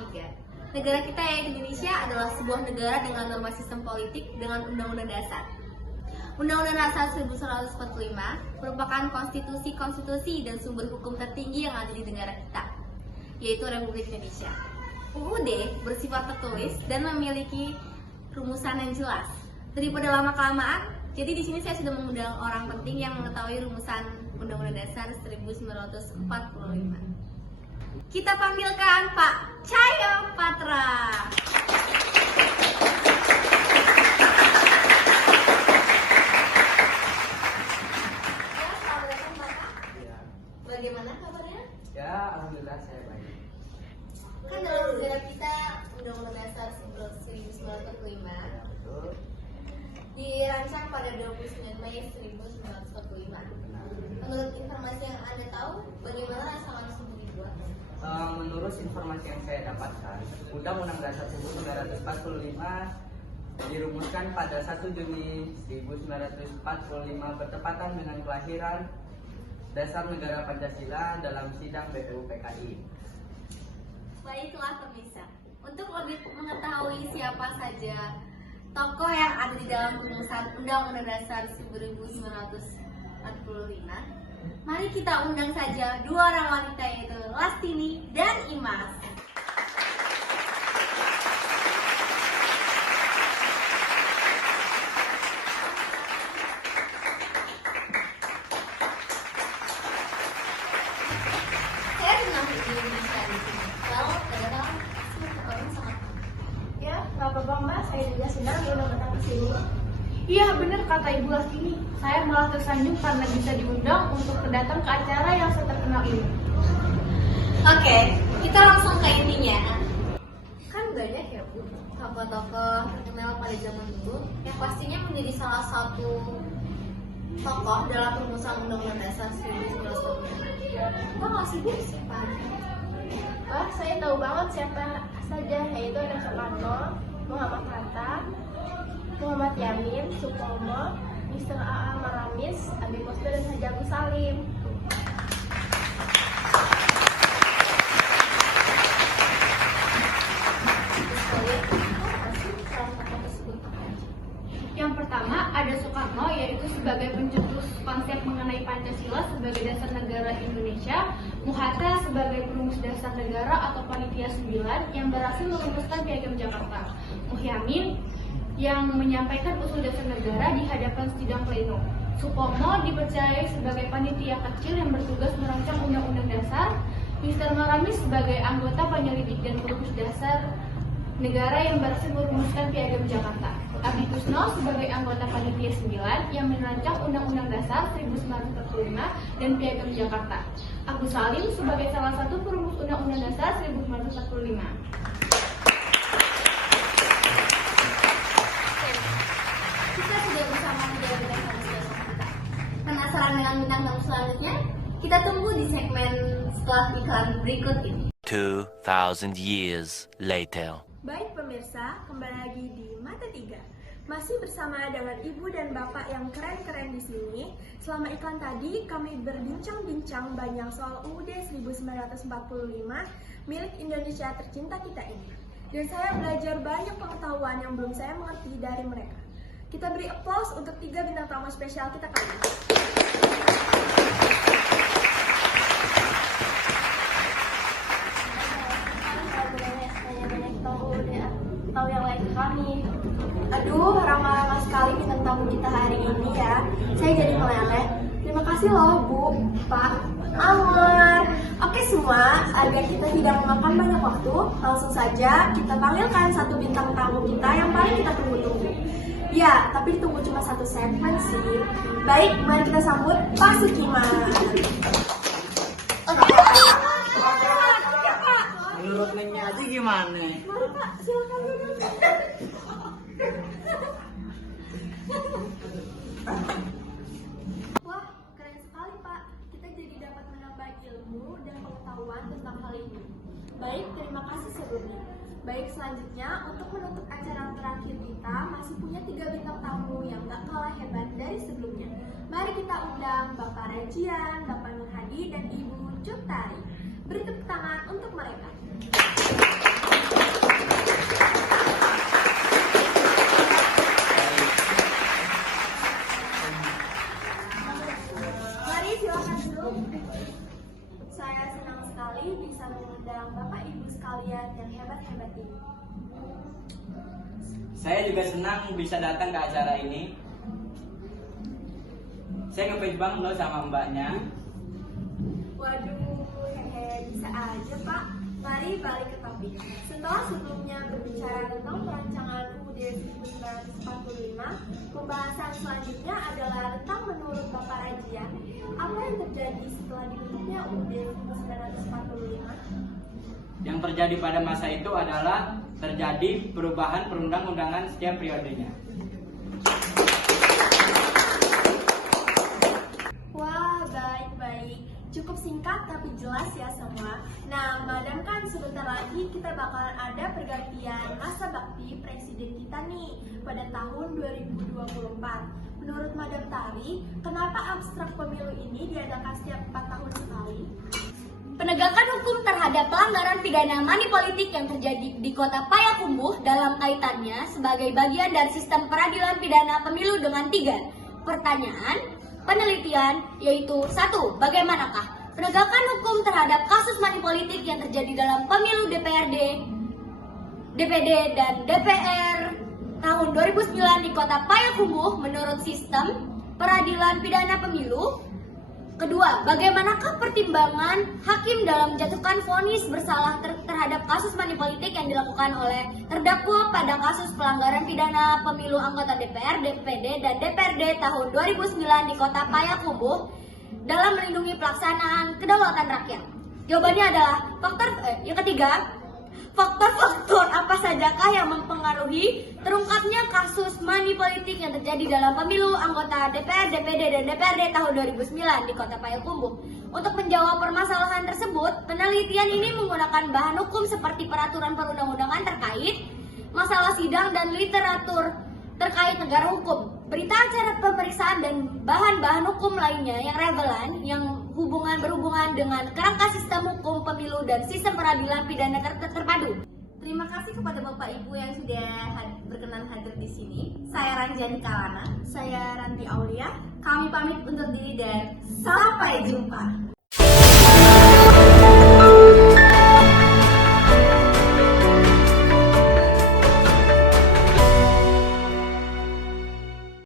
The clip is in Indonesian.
3. Negara kita yaitu Indonesia adalah sebuah negara dengan norma sistem politik dengan Undang-Undang Dasar. Undang-Undang Dasar 1945 merupakan konstitusi dan sumber hukum tertinggi yang ada di negara kita, yaitu Republik Indonesia. UUD bersifat tertulis dan memiliki rumusan yang jelas. Daripada lama-kelamaan, jadi di sini saya sudah mengundang orang penting yang mengetahui rumusan Undang-Undang Dasar 1945. Kita panggilkan Pak Cahyo Patra. Ya, assalamualaikum Bapak. Ya. Bagaimana kabarnya? Ya, alhamdulillah saya baik. Kan dalam sejarah kita Undang-Undang Dasar 1945 Ya, betul. dirancang pada 29 Mei 1945. Menurut informasi yang Anda tahu, bagaimana rancangan tersebut dibuat? Menurut informasi yang saya dapatkan, Undang-Undang Dasar 1945 dirumuskan pada 1 Juni 1945 bertepatan dengan kelahiran Dasar Negara Pancasila dalam sidang BPUPKI. Baiklah pemirsa, untuk lebih mengetahui siapa saja tokoh yang ada di dalam rumusan Undang-Undang Dasar 1945, mari kita undang saja dua orang wanita yaitu Lastini dan Imas. Saya senang di Indonesia di sini. Kalau kadang-kadang orang sangat. Ya, nggak apa-apa Mbak, saya juga senang diundang datang ke sini. Iya, benar kata Ibu Lastini. Saya malah tersanjung karena bisa diundang untuk datang ke acara yang terkenal ini. Oke, kita langsung ke intinya. Kan banyak ya Bu, tokoh-tokoh terkenal pada zaman dulu yang pastinya menjadi salah satu tokoh dalam rumusan Undang-Undang Dasar 1945. Tahu nggak sih Bu siapa? Wah, saya tahu banget siapa saja, yaitu ada Soekarno, Muhammad Hatta, Muhammad Yamin, Supomo, Mr. A.A. Maramis, Abi Kosto, dan Haji Agus Salim. Yang pertama ada Soekarno, yaitu sebagai pencetus konsep mengenai Pancasila sebagai dasar negara Indonesia, Muhatta sebagai perumus dasar negara atau Panitia 9 yang berhasil merumuskan Piagam Jakarta, Muhyamin yang menyampaikan usul dasar negara di hadapan sidang pleno. Supomo dipercayai sebagai panitia kecil yang bertugas merancang undang-undang dasar. Mr. Maramis sebagai anggota penyelidik dan perumus dasar negara yang berhasil merumuskan Piagam Jakarta. Abi Kusno sebagai anggota panitia 9 yang merancang Undang-Undang Dasar 1945 dan Piagam Jakarta. Agus Salim sebagai salah satu perumus Undang-Undang Dasar 1945. Kita sudah bersama tiga bintang tamu kita. Penasaran dengan bintang tamu selanjutnya? Kita tunggu di segmen setelah iklan berikut ini. 2,000 years later. Baik pemirsa, kembali lagi di Mata 3. Masih bersama dengan ibu dan bapak yang keren-keren di sini. Selama iklan tadi, kami berbincang-bincang banyak soal UUD 1945 milik Indonesia tercinta kita ini. Dan saya belajar banyak pengetahuan yang belum saya mengerti dari mereka. Kita beri aplaus untuk 3 bintang tamu spesial kita kali ini. Tahu yang lain kami. Aduh, ramah-ramah sekali bintang tamu kita hari ini ya. Saya jadi meleleh. Terima kasih loh Bu, Pak, Anwar. Oke semua, agar kita tidak memakan banyak waktu, langsung saja kita panggilkan satu bintang tamu kita yang paling kita tunggu-tunggu. Ya, tapi ditunggu cuma satu segmen sih. Baik, mari kita sambut Pak Sukiman. Menurut Nengnya aja gimana? Mari Pak, silakan duduk. Wah, keren sekali Pak. Kita jadi dapat menambah ilmu dan pengetahuan tentang hal ini. Baik, terima kasih sebelumnya. Baik, selanjutnya untuk menutup acara terakhir kita masih punya 3 bintang tamu yang gak kalah hebat dari sebelumnya. Mari kita undang Bapak Rejian, Bapak Nur Hadi, dan Ibu Cut Tari. Beri tepuk tangan untuk mereka. kandidat yang hebat-hebat ini. Saya juga senang bisa datang ke acara ini. Saya ngefans banget loh sama mbaknya. Waduh, hehe, bisa aja Pak. Mari balik ke topik. Setelah sebelumnya berbicara tentang perancangan UUD 1945, pembahasan selanjutnya adalah tentang menurut Bapak Rajian, apa yang terjadi setelah dibentuknya UUD 1945? Yang terjadi pada masa itu adalah terjadi perubahan perundang-undangan setiap periodenya. Wah, baik-baik. Cukup singkat tapi jelas ya semua. Nah, Madam kan sebentar lagi kita bakalan ada pergantian masa bakti presiden kita nih pada tahun 2024. Menurut Madam Tari, kenapa abstrak pemilu ini diadakan setiap 4 tahun sekali? Penegakan hukum terhadap pelanggaran pidana money politik yang terjadi di Kota Payakumbuh dalam kaitannya sebagai bagian dari sistem peradilan pidana pemilu dengan 3 pertanyaan, penelitian, yaitu 1. Bagaimanakah penegakan hukum terhadap kasus money politik yang terjadi dalam pemilu DPRD, DPD, dan DPR tahun 2009 di Kota Payakumbuh menurut sistem peradilan pidana pemilu? Kedua, bagaimanakah pertimbangan hakim dalam menjatuhkan vonis bersalah terhadap kasus money politik yang dilakukan oleh terdakwa pada kasus pelanggaran pidana pemilu anggota DPR, DPD, dan DPRD tahun 2009 di Kota Payakumbuh dalam melindungi pelaksanaan kedaulatan rakyat? Jawabannya adalah yang ketiga, faktor-faktor apa sajakah yang mempengaruhi terungkapnya kasus money politik yang terjadi dalam pemilu anggota DPR, DPD, dan DPRD tahun 2009 di Kota Payakumbuh? Untuk menjawab permasalahan tersebut, penelitian ini menggunakan bahan hukum seperti peraturan perundang-undangan terkait, masalah sidang, dan literatur terkait negara hukum, berita acara pemeriksaan, dan bahan-bahan hukum lainnya yang relevan yang berhubungan dengan kerangka sistem hukum pemilu dan sistem peradilan pidana terpadu. Terima kasih kepada Bapak Ibu yang sudah berkenan hadir di sini. Saya Ranjani Kalana. Saya Ranti Aulia. Kami pamit undur diri dan sampai jumpa.